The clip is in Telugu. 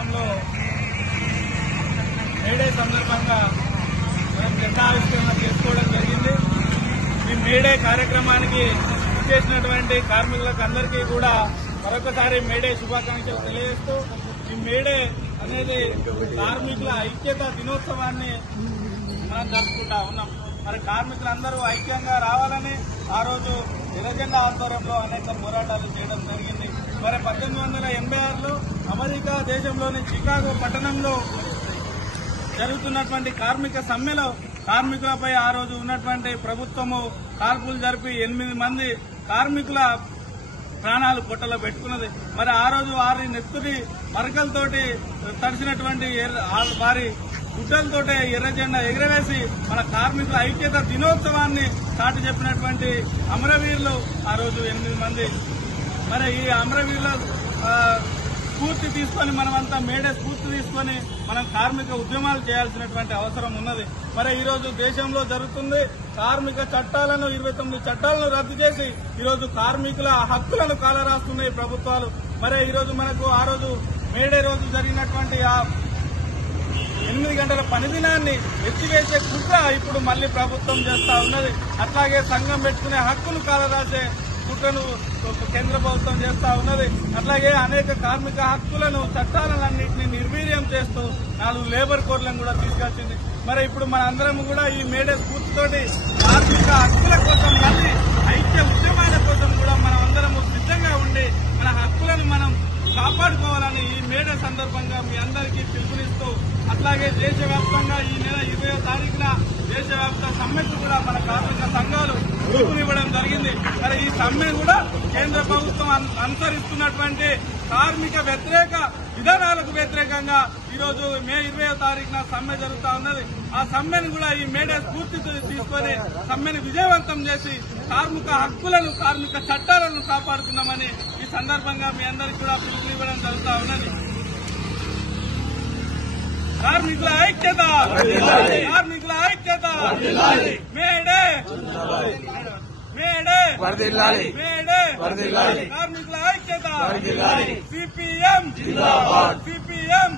రాష్ట్రంలో మేడే సందర్భంగా మనం జెండావిష్కరణ చేసుకోవడం జరిగింది. ఈ మేడే కార్యక్రమానికి చేసినటువంటి కార్మికులకు అందరికీ కూడా మరొకసారి మేడే శుభాకాంక్షలు తెలియజేస్తూ, ఈ మేడే అనేది కార్మికుల ఐక్యత దినోత్సవాన్ని మనం జరుపుకుంటా ఉన్నాం. మరి కార్మికులందరూ ఐక్యంగా రావాలని ఆ రోజు ఎర్రజెండా ఆధ్వర్యంలో అనేక పోరాటాలు చేయడం జరిగింది. మరి 1886లో అమెరికా దేశంలోని చికాగో పట్టణంలో జరుగుతున్నటువంటి కార్మిక సమ్మెలో కార్మికులపై ఆ రోజు ఉన్నటువంటి ప్రభుత్వము కాల్పులు జరిపి 8 మంది కార్మికుల ప్రాణాలు పొట్టలో పెట్టుకున్నది. మరి ఆ రోజు వారి నెత్తుడి మరకలతోటి తడిసినటువంటి వారి గుడ్డలతోటే ఎర్రజెండా ఎగురవేసి మన కార్మికుల ఐక్యత దినోత్సవాన్ని చాటి చెప్పినటువంటి అమరవీరులు ఆ రోజు 8 మంది. మరి ఈ అమరవీరుల స్ఫూర్తి తీసుకొని మనమంతా మేడే స్ఫూర్తి తీసుకొని మనం కార్మిక ఉద్యమాలు చేయాల్సినటువంటి అవసరం ఉన్నది. మరి ఈ రోజు దేశంలో జరుగుతుంది కార్మిక చట్టాలను 29 చట్టాలను రద్దు చేసి ఈరోజు కార్మికుల హక్కులను కాలరాస్తున్నాయి ప్రభుత్వాలు. మరి ఈరోజు మనకు ఆ రోజు మేడే రోజు జరిగినటువంటి ఆ 8 గంటల పని దినాన్ని ఎత్తివేసే కుట్ర ఇప్పుడు మళ్లీ ప్రభుత్వం చేస్తా ఉన్నది. అట్లాగే సంఘం పెట్టుకునే హక్కును కాలరాసే కుట్రను కేంద్ర ప్రభుత్వం చేస్తా ఉన్నది. అట్లాగే అనేక కార్మిక హక్కులను చట్టాలన్నింటినీ నిర్వీర్యం చేస్తూ 4 లేబర్ కోడ్లను కూడా తీసుకొచ్చింది. మరి ఇప్పుడు మన అందరం కూడా ఈ మేడే స్ఫూర్తితోటి కార్మిక హక్కుల కోసం మళ్ళీ ఐక్య ఉద్యమాల కోసం కూడా మనం అందరము సిద్ధంగా ఉండి మన హక్కులను మనం కాపాడుకోవాలని ఈ మేడే సందర్భంగా మీ అందరికీ పిలుపునిస్తూ, అట్లాగే దేశవ్యాప్తంగా ఈ నెల 20వ తారీఖున దేశవ్యాప్త సమ్మెకు కూడా మన కార్మిక సంఘాలు పిలుపునివ్వడం జరిగింది. మరి ఈ సమ్మె కూడా కేంద్ర ప్రభుత్వం అనుసరిస్తున్నటువంటి కార్మిక వ్యతిరేక విధానాలకు వ్యతిరేకంగా ఈరోజు మే 20వ తారీఖున సమ్మె జరుగుతా ఉన్నది. ఆ సమ్మెను కూడా ఈ మేడే స్ఫూర్తి తీసుకొని సమ్మెను విజయవంతం చేసి కార్మిక హక్కులను కార్మిక చట్టాలను కాపాడుతున్నామని ఈ సందర్భంగా మీ అందరికీ కూడా పిలుపునివ్వడం జరుగుతా ఉన్నది. కార్మికుల ఐక్యత, కార్మికుల ఐక్యత, మేడే మేడే మేడే కార్మికుల ఐక్యత, సిపిఎం సిపిఎం.